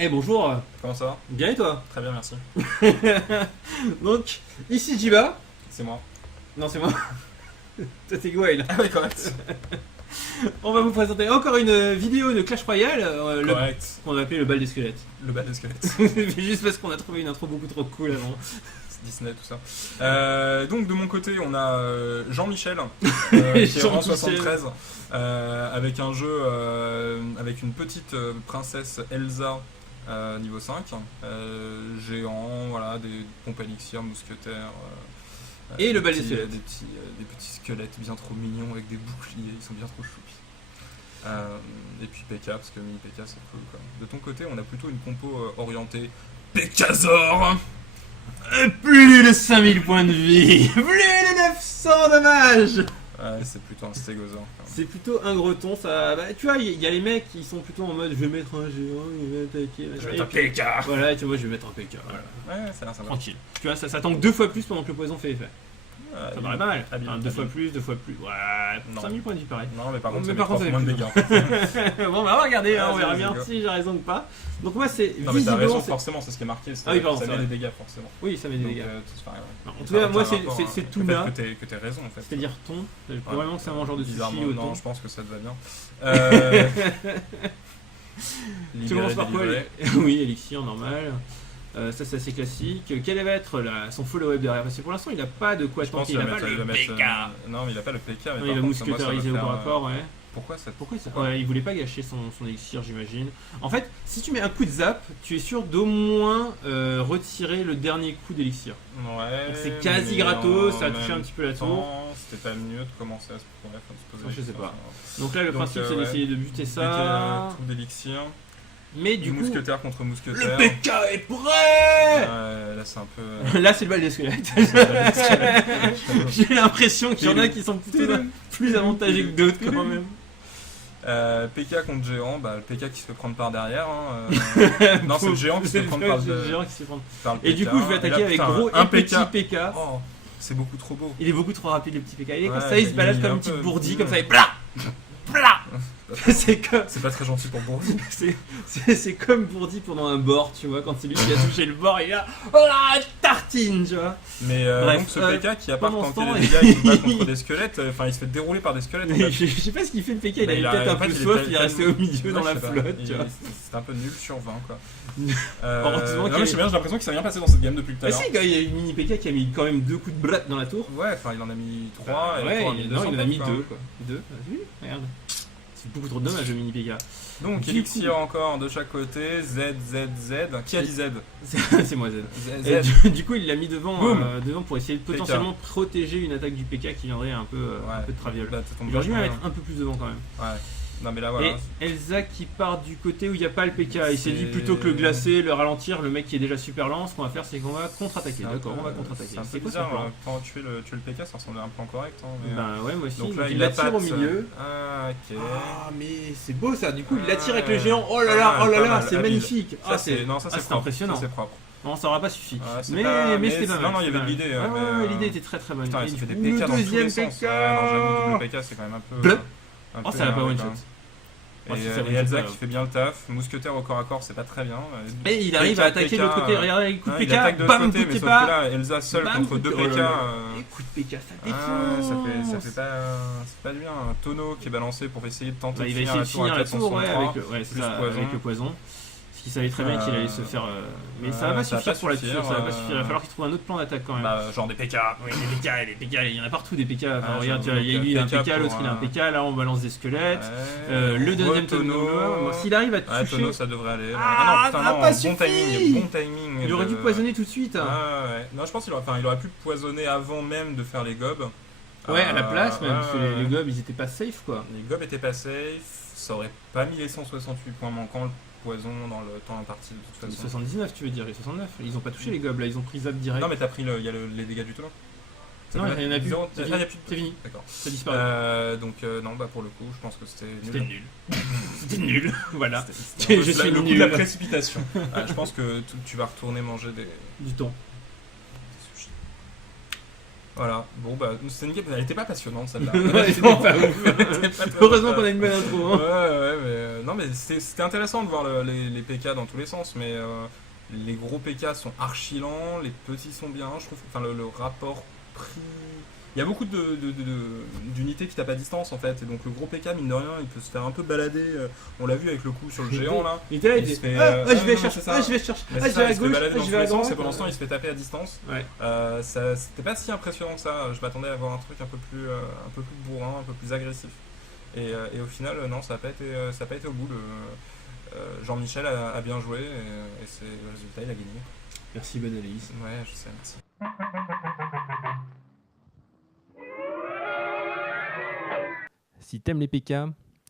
Eh bonjour, Comment ça va? bien et toi? Très bien, merci. Donc, ici Jiba. C'est moi. Non, c'est moi. Toi, t'es Gwail. Ah oui, correct. On va vous présenter encore une vidéo de Clash Royale, Correct. qu'on a appelé le bal des squelettes. Le bal de squelette. Juste parce qu'on a trouvé une intro beaucoup trop cool avant. C'est Disney, tout ça. Donc, de mon côté, on a Jean-Michel, qui est rang Jean-Michel. 73, avec un jeu avec une petite princesse Elsa. Niveau 5, géant, voilà, des pompes élixirs, mousquetaires. Et le bal des petits, squelettes. des petits squelettes bien trop mignons avec des boucliers, ils sont bien trop choupis. Et puis PK, parce que mini PK c'est cool quoi. De ton côté, on a plutôt une compo orientée PKzor. Plus de 5000 points de vie, plus de 900 dommages. Ouais, c'est plutôt un stégosaure. C'est plutôt un greton, ça. Bah, tu vois, il y a les mecs qui sont plutôt en mode je vais mettre un géant, il va attaquer. Je vais Et mettre un puis, PK. Voilà, tu vois, je vais mettre un PK. Voilà. Ouais, ça a l'air sympa. Tranquille. Tu vois, ça tank 2 fois plus pendant que le poison fait effet. Ça paraît pas mal. Habile, Enfin, 2 fois plus, 2 fois plus. Ouais, Non. 5000 points de vie pareil. Non, mais par contre, Mais ça par met contre, 3 fois moins de dégâts. En fait. Bon, bah, on va regarder, hein, Ah, on verra vas-y, bien go. si j'ai raison ou pas. Donc, moi, c'est Non, mais t'as raison, visiblement. forcément, c'est ce qui est marqué. Ah oui, pardon, ça c'est met vrai. des dégâts, forcément. Oui, ça met des Donc, dégâts. c'est pareil, ouais. En tout cas, moi, c'est Le Tuna, fait que t'aies raison, en fait. c'est-à-dire ton. Probablement que c'est un mangeur de sushi Bizarrement, au non, thon. je pense que ça te va bien. Tu commences par quoi Libéré. Oui, Elixir, normal. Ça, c'est assez classique. Quel va être son follow-up derrière? Parce que pour l'instant, il n'a pas de quoi Je pense tanker. qu'il Il va n'a pas mettre, le PK. non, mais il a pas le PK. Mais Non, par il va contre, moi, ça mousquetariser au va corps à faire, corps, ouais. Pourquoi ça Ouais, il voulait pas gâcher son élixir, j'imagine. En fait, si tu mets un coup de zap, tu es sûr d'au moins retirer le dernier coup d'élixir. Ouais. Donc c'est quasi mais gratos, en ça a touché un même petit peu la tour. temps, c'était pas mieux de commencer à se poser. Je sais la pas. question. Donc là, le Donc, principe, c'est ouais. d'essayer de buter Buter, ça. Trou d'élixir. Mais du coup, Mousquetaire contre mousquetaire. le PK est prêt. Là, c'est un peu. Là, c'est le bal des squelettes. J'ai l'impression qu'il y en a qui sont plutôt plus avantagés que d'autres quand même. PK contre géant, bah, le PK qui se fait prendre par derrière. Non, c'est le géant qui se fait prendre par C'est le géant qui se fait prendre. par le Et du PK. coup, je vais Et attaquer là, avec putain, gros un et petit PK. PK. Oh, c'est beaucoup trop beau. Il est beaucoup trop rapide, le petit PK. Il est comme Ouais, ça, il se balade il est comme un une petite peu- bourdie, comme ça, et bla bla. C'est comme. C'est pas très gentil pour Bourdi. C'est comme Bourdi pendant un bord, tu vois, quand c'est lui qui a touché le bord, il est là, oh la tartine, tu vois. Mais Bref, donc ce PK qui a pas pendant ce tenté temps, les dégâts, il se bat contre des squelettes, enfin il se fait dérouler par des squelettes. En Mais fait. je sais pas ce qu'il fait le PK, il Mais avait peut-être un peu soif, il est resté au milieu dans Ouais, la je sais pas. flotte, tu vois. C'était un peu nul sur 20 quoi. Heureusement qu'il y non, a- mais je sais bien, j'ai l'impression qu'il s'est rien passé dans cette game depuis tout à Mais l'heure. si, il y a eu mini PK qui a mis quand même 2 coups de blat dans la tour. Ouais, enfin il en a mis 3 et Ouais, Thor non, il en a mis 2 quoi. quoi. 2, oui, regarde. C'est beaucoup trop de dommages le mini PK. Donc Du Elixir coup- encore de chaque côté, Z. Qui a dit Z? C'est moi Z. Z. Et du coup, il l'a mis devant, Boum. devant pour essayer de potentiellement protéger une attaque du PK qui viendrait un peu de traviole. Là, ça tombe Il aurait dû la vachement mettre un peu plus devant quand même. bien. Ouais. Non mais là voilà. Et Elsa qui part du côté où il n'y a pas le PK. Il s'est dit C'est- plutôt que le glacer, le ralentir, le mec qui est déjà super lent, ce qu'on va faire c'est qu'on va contre-attaquer. C'est un D'accord, peu- on va contre-attaquer. C'est un peu C'est quoi ça bizarre, le plan quand tu fais le PK, ça ressemble à un plan correct. Hein, mais, Ben ouais, moi aussi. donc là, il l'attire au milieu. Ah, ok. Ah, mais c'est beau ça. Du coup, il l'attire avec le géant. Oh là là, Pas oh là mal, là, pas c'est mal, magnifique. Ça, Ah, c'est non, ça c'est c'est propre. impressionnant. Ça, c'est propre. Non, ça aura pas suffi. Ouais, c'est Mais pas- mais c'était pas mal. Non, non, il y c'était avait de pas l'idée. mal. mais, Ouais, ouais, l'idée était très très bonne. Putain, Et ça du fait des coup, PK le dans tous deuxième les sens. PK. Ouais, non, j'avoue, double PK, c'est quand même un peu. Bleu. un Oh, peu ça l'a pas énervé, one quand shot. même. Oh, si ça Et one shot, Elsa ça qui va. fait bien le taf. Mousquetaire au corps à corps, c'est pas très bien. Et il arrive à attaquer de l'autre côté. Regardez, avec coup de Il PK. attaque de l'autre Bam, côté, coup mais de sauf que pas. là, Elsa seule Bam, contre coup de- deux oh là PK. là. Et coup de PK, ça défonce. Ça fait pas. C'est pas bien. Un tonneau qui est balancé pour essayer de tenter Bah, de il va finir essayer la de finir tour à la 403. tour avec le, ouais, c'est plus ça, poison. avec le poison. Parce qu'il savait très bien qu'il allait se faire. Mais ça va pas ça va suffire pas pour la suffire, tuer. Ça va pas suffire. Il va falloir qu'il trouve un autre plan d'attaque quand même. Bah, genre des PK. Oui, les PK, il y en a partout des PK. Enfin, Ah, regarde, j'avoue, il y a donc, lui il a un PK PK, l'autre pour, il a un PK. Là, on balance des squelettes. Ouais. Le deuxième tonneau. Bon, s'il arrive à Ouais, toucher, tonneau, ça devrait aller. Ah, non, putain, ça a non, pas bon suffi. timing, bon timing. il aurait dû poisonner tout de suite. Ah, ouais. Non, je pense qu'il aurait pu poisonner avant même de faire les gobs. Ouais, à la place même, parce que ouais. les gobs ils étaient pas safe quoi. Les gobs étaient pas safe, ça aurait pas mis les 168 points manquants le poison dans le temps imparti de toute Les façon. 79, tu veux dire, les 69. Ils ont pas touché les gobs là, ils ont pris zap direct. Non, mais t'as pris il y a les dégâts du tonneau. Ça Non, fait il y en a plus. zéro- C'est Ah, fini. il y a plus de- C'est fini. D'accord. Ça disparaît. Donc, non, bah pour le coup, je pense que c'était C'était nul. nul. C'était nul. Voilà. C'était un peu Je suis le coup de nul. la précipitation. Je pense que tu vas retourner manger des Du temps. sushis. Voilà, bon bah c'était une game, elle était pas passionnante celle-là. Ouais, c'était pas ouf. Elle était pas top. Heureusement qu'on a une bonne intro. Ouais, Hein. ouais, mais non, mais c'était intéressant de voir les PK dans tous les sens, mais les gros PK sont archi lents, les petits sont bien, je trouve. Enfin, le rapport prix. Il y a beaucoup d'unités qui tapent à distance en fait, et donc le gros PK, mine de rien, il peut se faire un peu balader. On l'a vu avec le coup sur le géant là. Il était là, il Il dit se fait, je vais non, chercher, c'est ça. je vais chercher, Mais je c'est vais ça, à il se fait gauche, balader dans je tous vais à les sens, droite. et pendant ce temps, il se fait taper à distance. Ouais. C'était pas si impressionnant que ça. Je m'attendais à avoir un truc un peu plus bourrin, un peu plus agressif. Et au final, non, ça n'a pas été au bout. Jean-Michel a bien joué et c'est le résultat, il a gagné. Merci, bonne analyse. Ouais, je sais, merci. Si t'aimes les PK,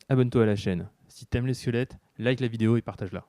abonne-toi à la chaîne. Si t'aimes les squelettes, like la vidéo et partage-la.